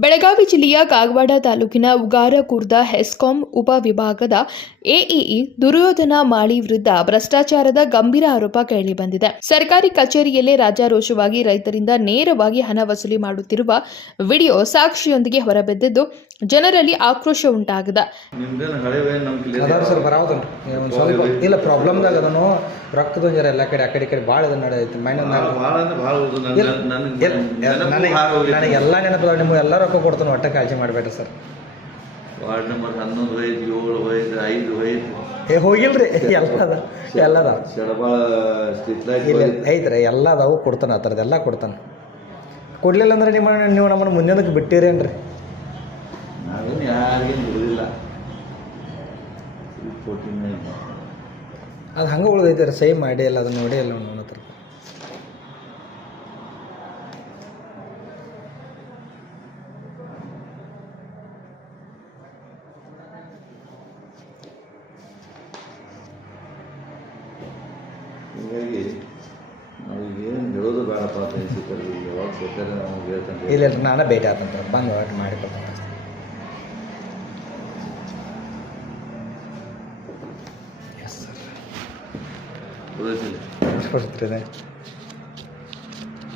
ಬೆಳಗಾವಿ ಜಿಲ್ಲೆಯ ಕಾಗವಾಡ ತಾಲೂಕಿನ ಉಗಾರಕುರ್ದ ಹೆಸ್ಕಾಂ ಉಪವಿಭಾಗದ ಎಇಇ ದುರ್ಯೋಧನ ಮಾಳಿ ವಿರುದ್ಧ ಭ್ರಷ್ಟಾಚಾರದ ಗಂಭೀರ ಆರೋಪ ಕೇಳಿಬಂದಿದೆ ಸರ್ಕಾರಿ ಕಚೇರಿಯಲ್ಲೇ ರಾಜಾರೋಷವಾಗಿ ರೈತರಿಂದ ನೇರವಾಗಿ ಹಣ ವಸೂಲಿ ಮಾಡುತ್ತಿರುವ ವಿಡಿಯೋ ಸಾಕ್ಷಿಯೊಂದಿಗೆ ಹೊರಬಿದ್ದಿದ್ದು ಜನರಲ್ಲಿ ಆಕ್ರೋಶ ಉಂಟಾಗಿದೆ. ಅದಾವ ಸರ್ ಬರಾವದನ್ ಒಂದು ಸ್ವಲ್ಪ ಇಲ್ಲ ಪ್ರಾಬ್ಲಮ್ದಾಗ ಅದನ್ನು ರೊಕ್ಕದ ಜರ ಎಲ್ಲ ಕಡೆ ಆ ಕಡೆ ಈ ಕಡೆ ಭಾಳ ಇದು ನಡೆದೈತಿ. ಇಲ್ಲ, ನನಗೆ ನನಗೆ ಎಲ್ಲ ನೆನಪು ನಿಮ್ಗೆ ಎಲ್ಲ ರೊಕ್ಕ ಕೊಡ್ತಾನೆ ಒಟ್ಟ ಕಾಳಜಿ ಮಾಡಬೇಡ್ರಿ ಸರ್. ವಾರ್ಡ್ ನಂಬರ್ ಹನ್ನೊಂದು ಐದು ಏಳು ಐದು ಐದು ಐದು. ಏ ಹೋಗಿಲ್ರಿ. ಎಲ್ಲ ಅದ ಎಲ್ಲ ಅದಾವ ಶಡಬಾಳ ಸ್ಟ್ರೀಟ್ ಲೈಟ್ ಇಲ್ಲ ಐತ್ರಿ ಎಲ್ಲ ಅದಾವು ಕೊಡ್ತಾನೆ ಆ ಥರದ್ದು ಎಲ್ಲ ಕೊಡ್ತಾನೆ. ಕೊಡ್ಲಿಲ್ಲ ಅಂದ್ರೆ ನಿಮ್ಮ ನೀವು ನಮ್ಮನ್ನು ಮುಂದಿನಕ್ಕೆ ಬಿಟ್ಟಿರೇನ್ರಿ. ನಾವೇನು ಯಾರಿಗೇನು ಫೋರ್ಟೀನ್ ಅದು ಹಂಗೆ ಉಳಿದೈತೆ ಸಹಿ ಮಾಡಿ ಎಲ್ಲ ಅದನ್ನ ನೋಡಿ ಎಲ್ಲ ನನ್ನ ಹತ್ರ. ಹೀಗಾಗಿ ನಾವು ಏನು ಹೇಳೋದು ಬೇಡಪ್ಪ ಅಂತ ಅನಿಸುತ್ತೆ. ಯಾವಾಗ ಬೇಕಾದ್ರೆ ನಾವು ಹೇಳ್ತಾನೆ. ಇಲ್ಲ ನಾನೇ ಭೇಟಿ ಆತಂತ ಬಂದು ಮಾಡಿ ಕೊಡ್ತಾನೆ ಕೊಡ್ತೀರಿ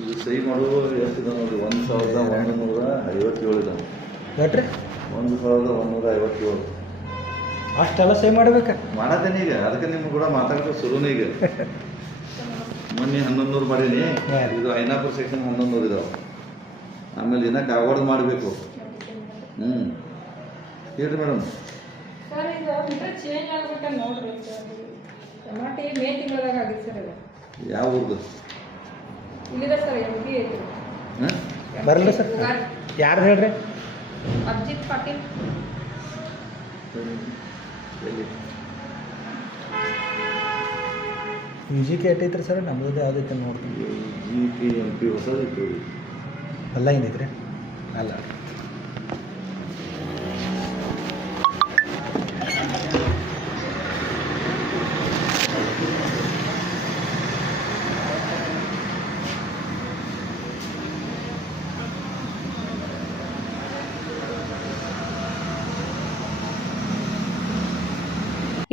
ಇದು ಸಹಿ ಮಾಡುವುದು ಎಷ್ಟಿದೆ ನೋಡಿ ಒಂದು ಸಾವಿರದ ಒಂದು ನೂರ ಐವತ್ತೇಳು ಇದಾವೆ. ನೋಡ್ರಿ ಒಂದು ಸಾವಿರದ ಒಂದೂರ ಐವತ್ತೇಳು. ಅಷ್ಟೆಲ್ಲ ಸಹಿ ಮಾಡ್ಬೇಕಾ? ಮಾಡತೇನೆ ಈಗ ಅದಕ್ಕೆ ನಿಮ್ಗೆ ಕೂಡ ಮಾತಾಡಕ್ಕೆ ಶುರುನೇ ಈಗ. ಮೊನ್ನೆ ಹನ್ನೊಂದು ನೂರು ಮಾಡೀನಿ ಹಾ. ಇದು ಐನಾಪುರ ಸೆಕ್ಷನ್ ಹನ್ನೊಂದು ನೂರು ಇದಾವೆ. ಆಮೇಲೆ ಇನ್ನ ಕಾಗವಾಡ ಮಾಡಬೇಕು. ಹ್ಞೂ ಹೇಳ್ರಿ ಮೇಡಮ್ ಟಮಾಟಿ ಮೇ ತಿಂಗಳದಾಗ ಆಗಿತ್ತು ಸರ್ ಇದು ಯಾವ ಊರ್ದು? ಇಲ್ಲಿದೆ ಸರ್ ಐತಿ ಹಾಂ? ಬರಲ್ಲ ಸರ್. ಯಾರು ಹೇಳ್ರಿ? ಅಭಿಜಿತ್ ಪಾಟೀಲ್. ಜಿ ಕೆ ಎಟ್ಟೈತ್ರಿ ಸರ್ ನಮ್ಮದು ಯಾವ್ದೈತೆ ನೋಡ್ತೀವಿ ಜಿ ಪಿ ಎಂ ಪಿ ಹೊಸದಿತ್ತು ಎಲ್ಲ ಏನೈತ್ರಿ ಅಲ್ಲ.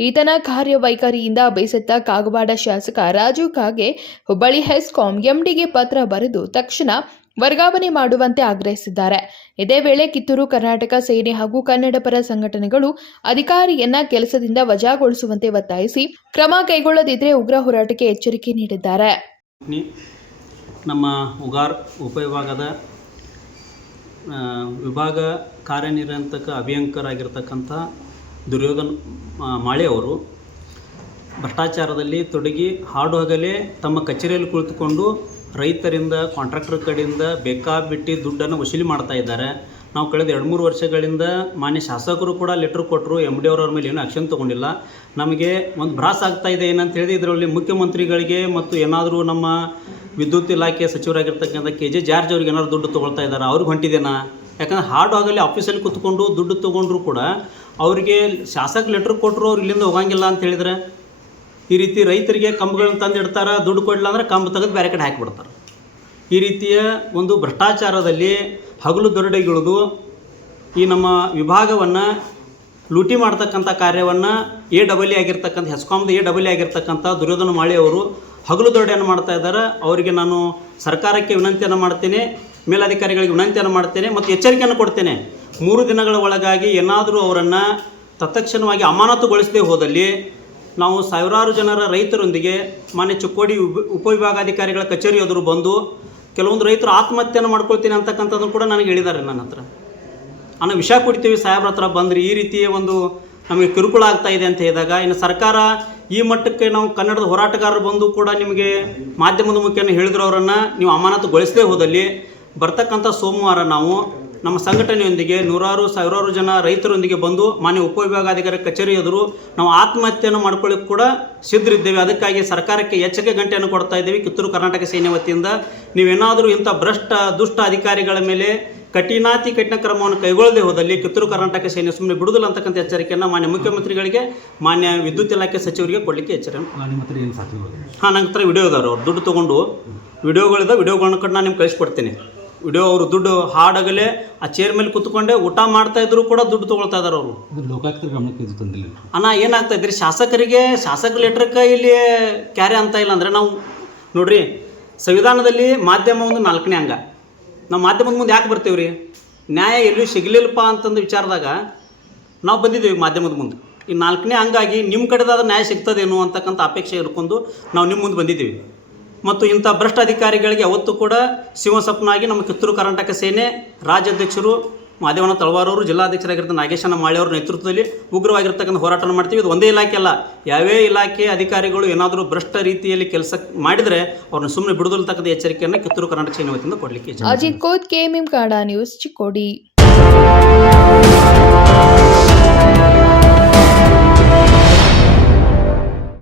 ಈತನ ಕಾರ್ಯವೈಖರಿಯಿಂದ ಬೇಸತ್ತ ಕಾಗವಾಡ ಶಾಸಕ ರಾಜು ಕಾಗೆ ಹುಬ್ಬಳ್ಳಿ ಹೆಸ್ಕಾಂ ಎಂಡಿಗೆ ಪತ್ರ ಬರೆದು ತಕ್ಷಣ ವರ್ಗಾವಣೆ ಮಾಡುವಂತೆ ಆಗ್ರಹಿಸಿದ್ದಾರೆ. ಇದೇ ವೇಳೆ ಕಿತ್ತೂರು, ಕರ್ನಾಟಕ ಸೇನೆ ಹಾಗೂ ಕನ್ನಡ ಪರ ಸಂಘಟನೆಗಳು ಅಧಿಕಾರಿಯನ್ನ ಕೆಲಸದಿಂದ ವಜಾಗೊಳಿಸುವಂತೆ ಒತ್ತಾಯಿಸಿ ಕ್ರಮ ಕೈಗೊಳ್ಳದಿದ್ದರೆ ಉಗ್ರ ಹೋರಾಟಕ್ಕೆ ಎಚ್ಚರಿಕೆ ನೀಡಿದ್ದಾರೆ. ನಮ್ಮ ಉಗಾರ್ ಉಪವಿಭಾಗದ ವಿಭಾಗ ಕಾರ್ಯನಿರತಕ ಅಭಿಯಂಕರಾಗಿರ್ತಕ್ಕಂಥ ದುರ್ಯೋಧನ್ ಮಾಳೆ ಅವರು ಭ್ರಷ್ಟಾಚಾರದಲ್ಲಿ ತೊಡಗಿ ಹಾಡು ಹಗಲೇ ತಮ್ಮ ಕಚೇರಿಯಲ್ಲಿ ಕುಳಿತುಕೊಂಡು ರೈತರಿಂದ ಕಾಂಟ್ರಾಕ್ಟರ್ ಕಡೆಯಿಂದ ಬೇಕಾಬಿಟ್ಟು ದುಡ್ಡನ್ನು ವಸೂಲಿ ಮಾಡ್ತಾ ಇದ್ದಾರೆ. ನಾವು ಕಳೆದ ಎರಡು ಮೂರು ವರ್ಷಗಳಿಂದ ಮಾನ್ಯ ಶಾಸಕರು ಕೂಡ ಲೆಟ್ರ್ ಕೊಟ್ಟರು. ಎಂ ಡಿ ಅವರವ್ರ ಮೇಲೆ ಏನೂ ಆ್ಯಕ್ಷನ್ ತೊಗೊಂಡಿಲ್ಲ. ನಮಗೆ ಒಂದು ಭ್ರಾಸ ಆಗ್ತಾ ಇದೆ. ಏನಂತ ಹೇಳಿದ್ರೆ ಇದರಲ್ಲಿ ಮುಖ್ಯಮಂತ್ರಿಗಳಿಗೆ ಮತ್ತು ಏನಾದರೂ ನಮ್ಮ ವಿದ್ಯುತ್ ಇಲಾಖೆ ಸಚಿವರಾಗಿರ್ತಕ್ಕಂಥ ಕೆ ಜೆ ಜಾರ್ಜ್ ಅವ್ರಿಗೆ ಏನಾದ್ರು ದುಡ್ಡು ತೊಗೊಳ್ತಾ ಇದ್ದಾರೆ? ಅವ್ರಿಗೆ ಹೊಂಟಿದೇನಾ ಯಾಕಂದ್ರೆ ಹಾರ್ಡ್ ಆಗಲಿ ಆಫೀಸಲ್ಲಿ ಕುತ್ಕೊಂಡು ದುಡ್ಡು ತೊಗೊಂಡ್ರು ಕೂಡ ಅವರಿಗೆ ಶಾಸಕ ಲೆಟ್ರ್ ಕೊಟ್ಟರು ಅವ್ರು ಇಲ್ಲಿಂದ ಹೋಗಂಗಿಲ್ಲ ಅಂತ ಹೇಳಿದ್ರೆ, ಈ ರೀತಿ ರೈತರಿಗೆ ಕಂಬಗಳನ್ನ ತಂದು ಇಡ್ತಾರೆ, ದುಡ್ಡು ಕೊಡಲಿಲ್ಲ ಅಂದ್ರೆ ಕಂಬ ತೆಗೆದು ಬೇರೆ ಕಡೆ ಹಾಕಿಬಿಡ್ತಾರೆ. ಈ ರೀತಿಯ ಒಂದು ಭ್ರಷ್ಟಾಚಾರದಲ್ಲಿ ಹಗಲು ದೊರಡೆಗಿಳಿದು ಈ ನಮ್ಮ ವಿಭಾಗವನ್ನು ಲೂಟಿ ಮಾಡ್ತಕ್ಕಂಥ ಕಾರ್ಯವನ್ನು ಎ ಡಬಲ್ ಆಗಿರ್ತಕ್ಕಂಥ ಹೆಸ್ಕಾಮ್ದ ಎ ಡಬಲ್ ಆಗಿರ್ತಕ್ಕಂಥ ದುರ್ಯೋಧನ ಮಾಳಿ ಅವರು ಹಗಲು ದೊರಡೆಯನ್ನು ಮಾಡ್ತಾ ಇದ್ದಾರೆ. ಅವರಿಗೆ ನಾನು ಸರ್ಕಾರಕ್ಕೆ ವಿನಂತಿಯನ್ನು ಮಾಡ್ತೇನೆ. ಮೇಲಧಿಕಾರಿಗಳಿಗೆ ವಿನಂತಿಯನ್ನು ಮಾಡ್ತೇನೆ ಮತ್ತು ಎಚ್ಚರಿಕೆಯನ್ನು ಕೊಡ್ತೇನೆ. ಮೂರು ದಿನಗಳ ಒಳಗಾಗಿ ಏನಾದರೂ ಅವರನ್ನು ತತ್ಕ್ಷಣವಾಗಿ ಅಮಾನತುಗೊಳಿಸದೆ ಹೋದಲ್ಲಿ ನಾವು ಸಾವಿರಾರು ಜನರ ರೈತರೊಂದಿಗೆ ಮಾನ್ಯ ಚಿಕ್ಕೋಡಿ ಉಪ, ಉಪವಿಭಾಗಾಧಿಕಾರಿಗಳ ಕಚೇರಿ ಎದುರು ಬಂದು ಕೆಲವೊಂದು ರೈತರು ಆತ್ಮಹತ್ಯೆಯನ್ನು ಮಾಡ್ಕೊಳ್ತೀನಿ ಅಂತಕ್ಕಂಥದ್ದು ಕೂಡ ನನಗೆ ಹೇಳಿದ್ದಾರೆ ನನ್ನ ಹತ್ರ. ಅನ್ನೋ ವಿಷಯ ಕೊಡ್ತೀವಿ ಸಾಹೇಬ್ರ ಹತ್ರ ಬಂದರೆ ಈ ರೀತಿಯ ಒಂದು ನಮಗೆ ಕಿರುಕುಳ ಆಗ್ತಾ ಇದೆ ಅಂತ ಹೇಳಿದಾಗ, ಇನ್ನು ಸರ್ಕಾರ ಈ ಮಟ್ಟಕ್ಕೆ ನಾವು ಕನ್ನಡದ ಹೋರಾಟಗಾರರು ಬಂದು ಕೂಡ ನಿಮಗೆ ಮಾಧ್ಯಮದ ಮುಖ್ಯನ ಹೇಳಿದ್ರು ಅವರನ್ನು ನೀವು ಅಮಾನತುಗೊಳಿಸದೇ ಹೋದಲ್ಲಿ ಬರ್ತಕ್ಕಂಥ ಸೋಮವಾರ ನಾವು ನಮ್ಮ ಸಂಘಟನೆಯೊಂದಿಗೆ ನೂರಾರು ಸಾವಿರಾರು ಜನ ರೈತರೊಂದಿಗೆ ಬಂದು ಮಾನ್ಯ ಉಪವಿಭಾಗಾಧಿಕಾರಿ ಕಚೇರಿ ಎದುರು ನಾವು ಆತ್ಮಹತ್ಯೆಯನ್ನು ಮಾಡ್ಕೊಳ್ಳಿಕ್ಕೆ ಕೂಡ ಸಿದ್ಧರಿದ್ದೇವೆ. ಅದಕ್ಕಾಗಿ ಸರ್ಕಾರಕ್ಕೆ ಎಚ್ಚರಿಕೆ ಗಂಟೆಯನ್ನು ಕೊಡ್ತಾ ಇದ್ದೇವೆ. ಕಿತ್ತೂರು ಕರ್ನಾಟಕ ಸೇನೆ ವತಿಯಿಂದ ನೀವೇನಾದರೂ ಇಂಥ ಭ್ರಷ್ಟ ದುಷ್ಟ ಅಧಿಕಾರಿಗಳ ಮೇಲೆ ಕಠಿಣಾತಿ ಕಠಿಣ ಕ್ರಮವನ್ನು ಕೈಗೊಳ್ಳದೆ ಹೋದಲ್ಲಿ ಕಿತ್ತೂರು ಕರ್ನಾಟಕ ಸೇನೆ ಸುಮ್ಮನೆ ಬಿಡುದಿಲ್ಲ ಅಂತಕ್ಕಂಥ ಎಚ್ಚರಿಕೆಯನ್ನು ಮಾನ್ಯ ಮುಖ್ಯಮಂತ್ರಿಗಳಿಗೆ ಮಾನ್ಯ ವಿದ್ಯುತ್ ಇಲಾಖೆ ಸಚಿವರಿಗೆ ಕೊಡಲಿಕ್ಕೆ ಎಚ್ಚರಿಕೆ ಹಾಂ ನನ್ನ ಹತ್ರ ವಿಡಿಯೋ ಇದಾರೆ ಅವ್ರು. ದುಡ್ಡು ತೊಗೊಂಡು ವಿಡಿಯೋಗಳಿದೆ ವಿಡಿಯೋಗಳನ್ನ ಕೂಡ ನಾನು ನಿಮ್ಗೆ ಕಳಿಸ್ಕೊಡ್ತೀನಿ. ವಿಡಿಯೋ ಅವರು ದುಡ್ಡು ಹಾಡಾಗಲೇ ಆ ಚೇರ್ ಮೇಲೆ ಕುತ್ಕೊಂಡೆ ಊಟ ಮಾಡ್ತಾ ಇದ್ರು ಕೂಡ ದುಡ್ಡು ತಗೊಳ್ತಾ ಇದಾರೆ ಅವರು. ಇದು ಲೋಕಾಯುಕ್ತರ ಗಮನಕ್ಕೆ ಇದು ತಂದಿಲ್ಲ ಅಣ್ಣ ಏನಾಗ್ತಾ ಇದ್ರಿ? ಶಾಸಕರಿಗೆ ಶಾಸಕ ಲೆಟ್ರಕ್ಕೆ ಇಲ್ಲಿ ಕ್ಯಾರೆ ಅಂತ ಇಲ್ಲ ಅಂದರೆ ನಾವು ನೋಡ್ರಿ ಸಂವಿಧಾನದಲ್ಲಿ ಮಾಧ್ಯಮ ಒಂದು ನಾಲ್ಕನೇ ಅಂಗ. ನಾವು ಮಾಧ್ಯಮದ ಮುಂದೆ ಯಾಕೆ ಬರ್ತೀವಿ ರೀ ನ್ಯಾಯ ಎಲ್ಲೂ ಸಿಗಲಿಲ್ಲಪ್ಪ ಅಂತಂದು ವಿಚಾರದಾಗ ನಾವು ಬಂದಿದ್ದೀವಿ ಮಾಧ್ಯಮದ ಮುಂದೆ. ಈ ನಾಲ್ಕನೇ ಅಂಗಾಗಿ ನಿಮ್ಮ ಕಡೆದಾದ ನ್ಯಾಯ ಸಿಗ್ತದೇನು ಅಂತಕ್ಕಂಥ ಅಪೇಕ್ಷೆ ಇಟ್ಕೊಂಡು ನಾವು ನಿಮ್ಮ ಮುಂದೆ ಬಂದಿದ್ದೀವಿ. ಮತ್ತು ಇಂಥ ಭ್ರಷ್ಟ ಅಧಿಕಾರಿಗಳಿಗೆ ಅವತ್ತು ಕೂಡ ಸಿಂಹಸಪ್ನಾಗಿ ನಮ್ಮ ಕಿತ್ತೂರು ಕರ್ನಾಟಕ ಸೇನೆ ರಾಜ್ಯಾಧ್ಯಕ್ಷರು ಮಾದೇವನ ತಳವಾರವರು ಜಿಲ್ಲಾಧ್ಯಕ್ಷರಾಗಿರ್ತಕ್ಕಂಥ ನಾಗೇಶನ ಮಾಳಿಯವರ ನೇತೃತ್ವದಲ್ಲಿ ಉಗ್ರವಾಗಿರ್ತಕ್ಕಂಥ ಹೋರಾಟ ಮಾಡ್ತೀವಿ. ಇದು ಒಂದೇ ಇಲಾಖೆ ಅಲ್ಲ. ಯಾವೇ ಇಲಾಖೆ ಅಧಿಕಾರಿಗಳು ಏನಾದರೂ ಭ್ರಷ್ಟ ರೀತಿಯಲ್ಲಿ ಕೆಲಸ ಮಾಡಿದರೆ ಅವ್ರನ್ನ ಸುಮ್ಮನೆ ಬಿಡುದಿಲ್ತಕ್ಕಂಥ ಎಚ್ಚರಿಕೆಯನ್ನು ಕಿತ್ತೂರು ಕರ್ನಾಟಕ ಸೇನೆ ವತಿಯಿಂದ ಕೊಡಲಿಕ್ಕೆ ಅಜಿತ್ ಕನ್ನಡ ನ್ಯೂಸ್ ಚಿಕ್ಕೋಡಿ.